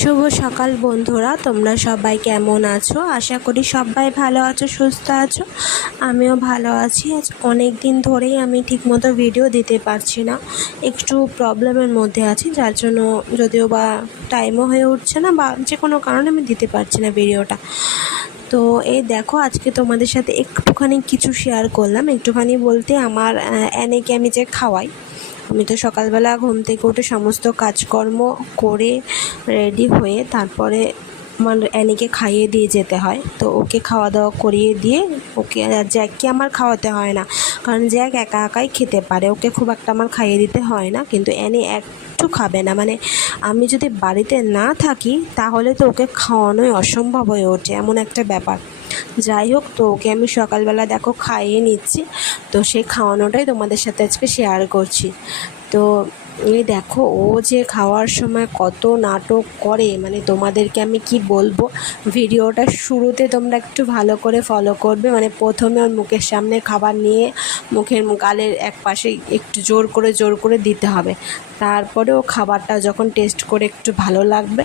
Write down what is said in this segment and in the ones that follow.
শুভ সকাল বন্ধুরা, তোমরা সবাই কেমন আছো? আশা করি সবাই ভালো আছো, সুস্থ আছো। আমিও ভালো আছি। আজ অনেক দিন ধরেই আমি ঠিকমতো ভিডিও দিতে পারছি না, একটু প্রবলেমের মধ্যে আছি, যার জন্য যদিও বা টাইমও হয়ে উঠছে না বা যে কোনো কারণে আমি দিতে পারছি না ভিডিওটা। তো এই দেখো, আজকে তোমাদের সাথে একটুখানি কিছু শেয়ার করলাম। একটুখানি বলতে আমার অ্যানেকে আমি যে খাওয়াই, আমি তো সকালবেলা ঘুম থেকে উঠে সমস্ত কাজকর্ম করে রেডি হয়ে তারপরে আমার অ্যানিকে খাইয়ে দিয়ে যেতে হয়। তো ওকে খাওয়া দাওয়া করিয়ে দিয়ে ওকে, জ্যাককে আমার খাওয়াতে হয় না, কারণ জ্যাক একা একাই খেতে পারে, ওকে খুব একটা আমার খাইয়ে দিতে হয় না। কিন্তু অ্যানি একটু খাবে না, মানে আমি যদি বাড়িতে না থাকি তাহলে তো ওকে খাওয়ানোই অসম্ভব হয়ে ওঠে, এমন একটা ব্যাপার। যাই হোক, তো ওকে আমি সকালবেলা দেখো খাইয়ে নিচ্ছি, তো সেই খাওয়ানোটাই তোমাদের সাথে আজকে শেয়ার করছি। তো এই দেখো, ও যে খাওয়ার সময় কত নাটক করে, মানে তোমাদেরকে আমি কি বলবো। ভিডিওটা শুরুতে তোমরা একটু ভালো করে ফলো করবে। মানে প্রথমে ওর মুখের সামনে খাবার নিয়ে মুখের গালের এক পাশে একটু জোর করে দিতে হবে, তারপরে ও খাবারটা যখন টেস্ট করে একটু ভালো লাগবে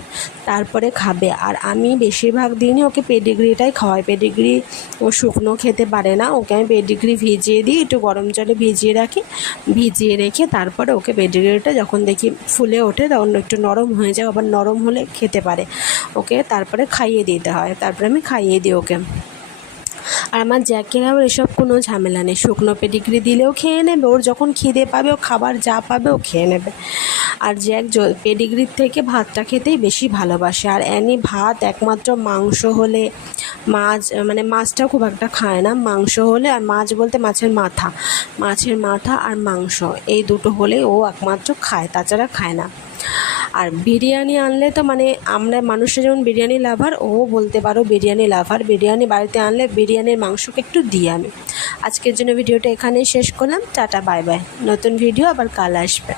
তারপরে খাবে। আর আমি বেশিরভাগ দিনই ওকে পেডিগ্রিটাই খাওয়াই। পেডিগ্রি ও শুকনো খেতে পারে না, ওকে আমি পেডিগ্রি ভিজিয়ে দিই, একটু গরম জলে ভিজিয়ে রেখে তারপরে ওকে পেডিগ্রিটা যখন দেখি ফুলে ওঠে তখন একটু নরম হয়ে যায়, আবার নরম হলে খেতে পারে, ওকে তারপরে খাইয়ে দিতে হয়। তারপরে আমি খাইয়ে দিই ওকে। আর আমার জ্যাকের আবার এসব কোনো ঝামেলা নেই, শুকনো পেডিগ্রি দিলেও খেয়ে নেবে, ওর যখন খিদে পাবে ও খাবার যা পাবে ও খেয়ে নেবে। আর জ্যাক পেডিগ্রির থেকে ভাতটা খেতেই বেশি ভালোবাসে। আর অ্যানি ভাত একমাত্র মাংস হলে, মাছ মানে মাছটা খুব একটা খায় না, মাংস হলে, আর মাছ বলতে মাছের মাথা আর মাংস, এই দুটো হলেই ও একমাত্র খায়, তাছাড়া খায় না। আর বিরিয়ানি আনলে তো মানে আমরা মানুষের যেমন বিরিয়ানি লাভার, ও বলতে পারো বিরিয়ানি লাভার। বিরিয়ানি বাড়িতে আনলে বিরিয়ানির মাংসকে একটু দিই আমি। আজকের জন্য ভিডিওটা এখানেই শেষ করলাম। Tata, bye bye. নতুন ভিডিও আবার কাল আসবে।